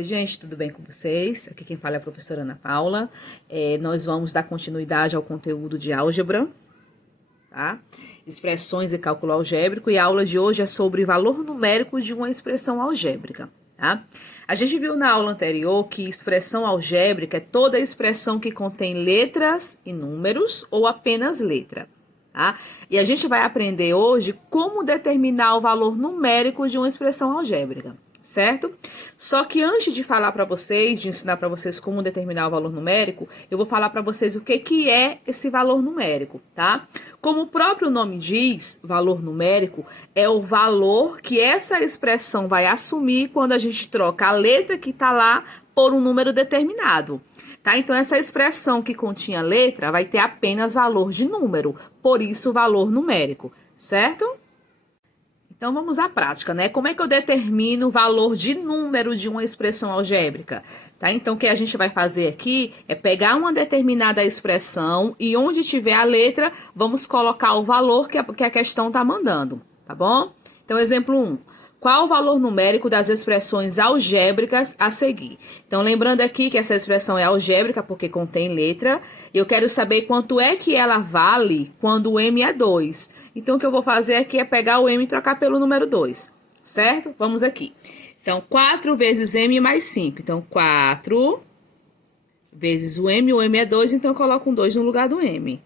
Oi, gente, tudo bem com vocês? Aqui quem fala é a professora Ana Paula. Nós vamos dar continuidade ao conteúdo de álgebra, tá? Expressões e cálculo algébrico, e a aula de hoje é sobre valor numérico de uma expressão algébrica, tá? A gente viu na aula anterior que expressão algébrica é toda expressão que contém letras e números ou apenas letra, tá? E a gente vai aprender hoje como determinar o valor numérico de uma expressão algébrica, certo? Só que antes de falar para vocês, de ensinar para vocês como determinar o valor numérico, eu vou falar para vocês o que é esse valor numérico, tá? Como o próprio nome diz, valor numérico é o valor que essa expressão vai assumir quando a gente troca a letra que está lá por um número determinado, tá? Então, essa expressão que continha letra vai ter apenas valor de número, por isso valor numérico, certo? Então, vamos à prática, né? Como é que eu determino o valor de número de uma expressão algébrica? Tá? Então, o que a gente vai fazer aqui é pegar uma determinada expressão e onde tiver a letra, vamos colocar o valor que a questão está mandando, tá bom? Então, exemplo 1. Qual o valor numérico das expressões algébricas a seguir? Então, lembrando aqui que essa expressão é algébrica porque contém letra. Eu quero saber quanto é que ela vale quando o m é 2. Então, o que eu vou fazer aqui é pegar o m e trocar pelo número 2, certo? Vamos aqui. Então, 4 vezes m mais 5. Então, 4 vezes o m é 2, então eu coloco um 2 no lugar do m.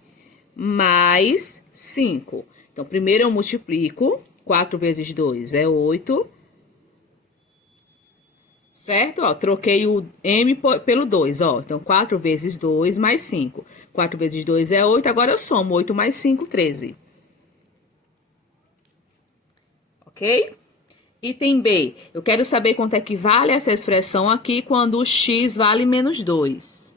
Mais 5. Então, primeiro eu multiplico. 4 vezes 2 é 8. Certo? Ó, troquei o m pelo 2, ó. Então, 4 vezes 2 mais 5. 4 vezes 2 é 8. Agora eu somo 8 mais 5, 13. Ok? Item B. Eu quero saber quanto é que vale essa expressão aqui quando o x vale menos 2.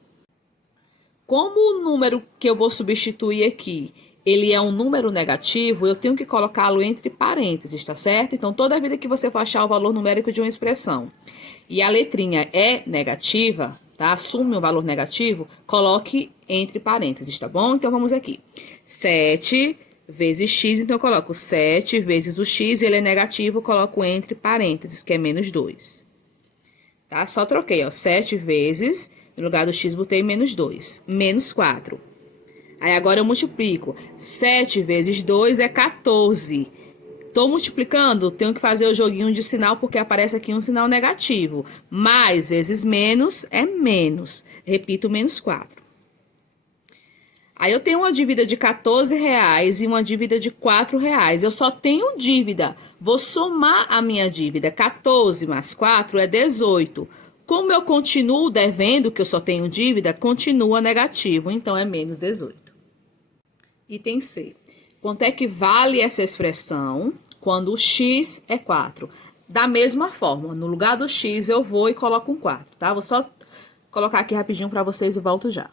Como o número que eu vou substituir aqui, ele é um número negativo, eu tenho que colocá-lo entre parênteses, tá certo? Então, toda vida que você for achar o valor numérico de uma expressão e a letrinha é negativa, tá? Assume um valor negativo, coloque entre parênteses, tá bom? Então, vamos aqui. 7 vezes x, então eu coloco 7 vezes o x, ele é negativo, eu coloco entre parênteses, que é menos 2. Tá? Só troquei, ó, 7 vezes, no lugar do x, botei menos 2, menos 4. Aí agora eu multiplico. 7 vezes 2 é 14. Tô multiplicando, tenho que fazer o joguinho de sinal, porque aparece aqui um sinal negativo. Mais vezes menos é menos. Repito, menos 4. Aí eu tenho uma dívida de R$14 e uma dívida de R$4. Eu só tenho dívida. Vou somar a minha dívida. 14 mais 4 é 18. Como eu continuo devendo, que eu só tenho dívida, continua negativo. Então, é menos 18. Item C. Quanto é que vale essa expressão quando o x é 4? Da mesma forma, no lugar do x eu vou e coloco um 4, tá? Vou só colocar aqui rapidinho para vocês e volto já.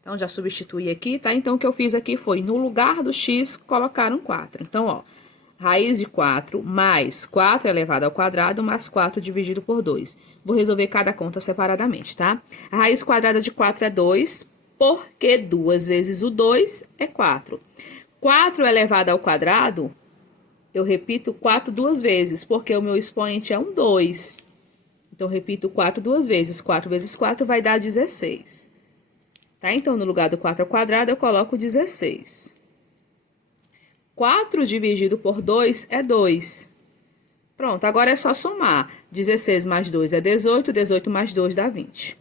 Então, já substituí aqui, tá? Então, o que eu fiz aqui foi, no lugar do x, colocar um 4. Então, ó, raiz de 4 mais 4 elevado ao quadrado mais 4 dividido por 2. Vou resolver cada conta separadamente, tá? A raiz quadrada de 4 é 2, porque 2 vezes o 2 é 4. 4 elevado ao quadrado, eu repito 4 duas vezes, porque o meu expoente é um 2. Então, repito 4 duas vezes. 4 vezes 4 vai dar 16. Tá? Então, no lugar do 4 ao quadrado, eu coloco 16. 4 dividido por 2 é 2. Pronto, agora é só somar. 16 mais 2 é 18, 18 mais 2 dá 20.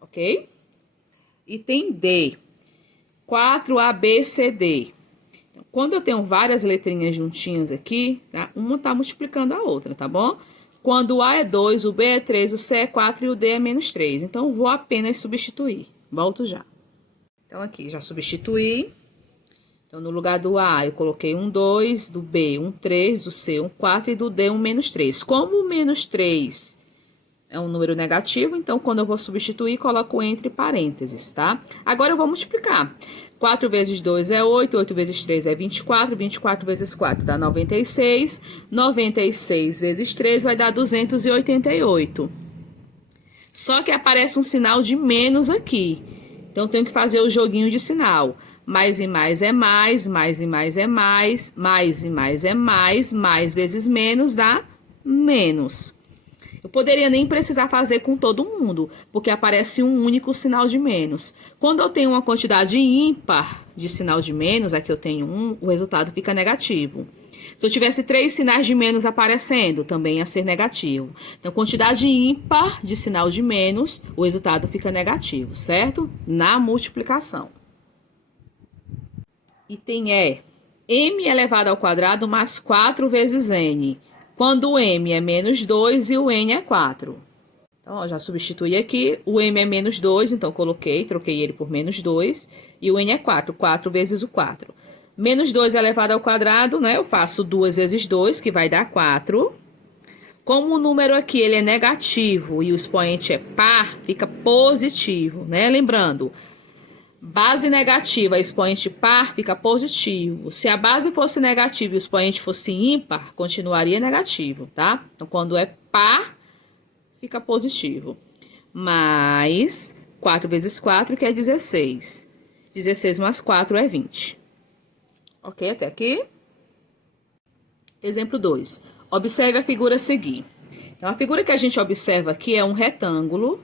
Ok? Item D. 4ABCD. Quando eu tenho várias letrinhas juntinhas aqui, tá? Uma tá multiplicando a outra, tá bom? Quando o A é 2, o B é 3, o C é 4 e o D é menos 3. Então, vou apenas substituir. Volto já. Então, aqui, já substituí. Então, no lugar do A, eu coloquei um 2, do B, um 3, do C, um 4 e do D, um menos 3. Como o menos 3 é um número negativo, então, quando eu vou substituir, coloco entre parênteses, tá? Agora, eu vou multiplicar. 4 vezes 2 é 8, 8 vezes 3 é 24, 24 vezes 4 dá 96, 96 vezes 3 vai dar 288. Só que aparece um sinal de menos aqui. Então, tenho que fazer o joguinho de sinal. Mais e mais é mais, mais e mais é mais e mais é mais vezes menos dá menos. Eu poderia nem precisar fazer com todo mundo, porque aparece um único sinal de menos. Quando eu tenho uma quantidade ímpar de sinal de menos, aqui eu tenho 1, o resultado fica negativo. Se eu tivesse 3 sinais de menos aparecendo, também ia ser negativo. Então, quantidade ímpar de sinal de menos, o resultado fica negativo, certo? Na multiplicação. Item E. M elevado ao quadrado mais 4 vezes N. Quando o M é menos 2 e o N é 4. Então, ó, já substituí aqui. O M é menos 2, então troquei ele por menos 2. E o N é 4, 4 vezes o 4. Menos 2 elevado ao quadrado, né? Eu faço 2 vezes 2, que vai dar 4. Como o número aqui ele é negativo e o expoente é par, fica positivo, né? Lembrando, base negativa, expoente par, fica positivo. Se a base fosse negativa e o expoente fosse ímpar, continuaria negativo, tá? Então, quando é par, fica positivo. Mais 4 vezes 4, que é 16. 16 mais 4 é 20. Ok, até aqui? Exemplo 2. Observe a figura a seguir. Então, a figura que a gente observa aqui é um retângulo.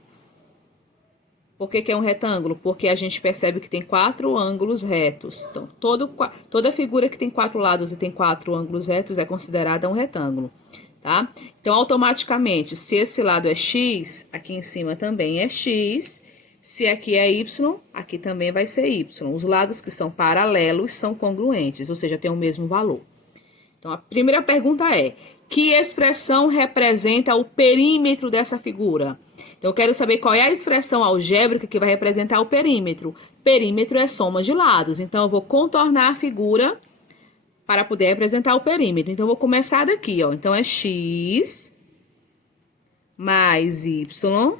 Por que é um retângulo? Porque a gente percebe que tem 4 ângulos retos. Então, toda figura que tem 4 lados e tem 4 ângulos retos é considerada um retângulo, tá? Então, automaticamente, se esse lado é x, aqui em cima também é x. Se aqui é y, aqui também vai ser y. Os lados que são paralelos são congruentes, ou seja, tem o mesmo valor. Então, a primeira pergunta é: que expressão representa o perímetro dessa figura? Então, eu quero saber qual é a expressão algébrica que vai representar o perímetro. Perímetro é soma de lados, então eu vou contornar a figura para poder representar o perímetro. Então, eu vou começar daqui, ó. Então, é x mais y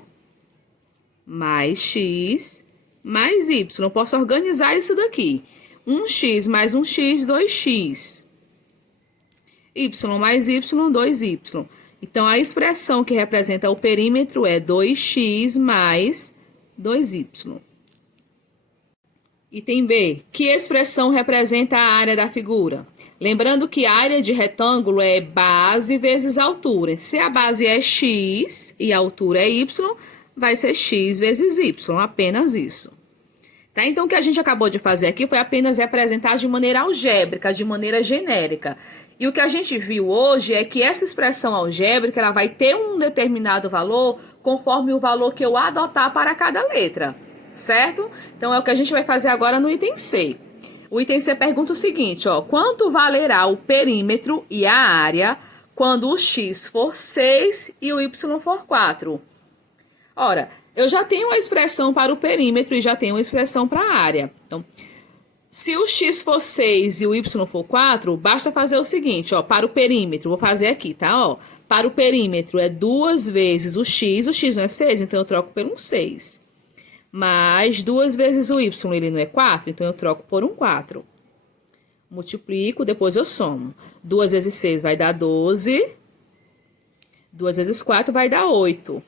mais x mais y. Eu posso organizar isso daqui. 1x mais 1x, 2x. Y mais y, 2y. Então, a expressão que representa o perímetro é 2x mais 2y. Item B. Que expressão representa a área da figura? Lembrando que a área de retângulo é base vezes altura. Se a base é x e a altura é y, vai ser x vezes y, apenas isso. Tá? Então, o que a gente acabou de fazer aqui foi apenas representar de maneira algébrica, de maneira genérica. E o que a gente viu hoje é que essa expressão algébrica ela vai ter um determinado valor conforme o valor que eu adotar para cada letra, certo? Então, é o que a gente vai fazer agora no item C. O item C pergunta o seguinte, ó: quanto valerá o perímetro e a área quando o x for 6 e o y for 4? Ora, eu já tenho uma expressão para o perímetro e já tenho uma expressão para a área. Então, se o x for 6 e o y for 4, basta fazer o seguinte, ó, para o perímetro, vou fazer aqui, tá, ó. Para o perímetro é 2 vezes o x não é 6, então eu troco por um 6. Mais 2 vezes o y, ele não é 4, então eu troco por um 4. Multiplico, depois eu somo. 2 vezes 6 vai dar 12. 2 vezes 4 vai dar 8.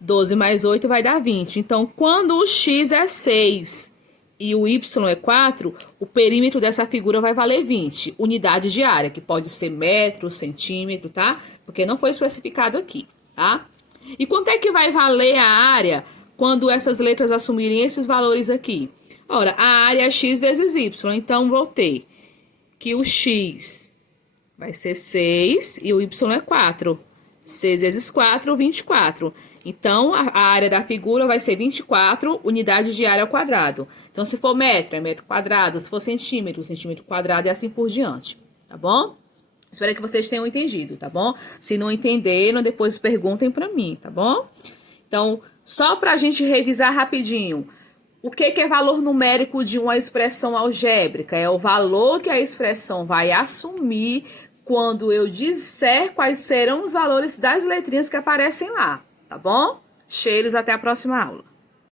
12 mais 8 vai dar 20. Então, quando o x é 6 e o y é 4, o perímetro dessa figura vai valer 20 unidades de área, que pode ser metro, centímetro, tá? Porque não foi especificado aqui, tá? E quanto é que vai valer a área quando essas letras assumirem esses valores aqui? Ora, a área é x vezes y, então vou ter que o x vai ser 6 e o y é 4. 6 vezes 4, 24. Então, a área da figura vai ser 24 unidades de área ao quadrado. Então, se for metro, é metro quadrado. Se for centímetro, centímetro quadrado e assim por diante. Tá bom? Espero que vocês tenham entendido, tá bom? Se não entenderam, depois perguntem pra mim, tá bom? Então, só pra gente revisar rapidinho. O que é valor numérico de uma expressão algébrica? É o valor que a expressão vai assumir quando eu disser quais serão os valores das letrinhas que aparecem lá. Tá bom? Cheiros, até a próxima aula.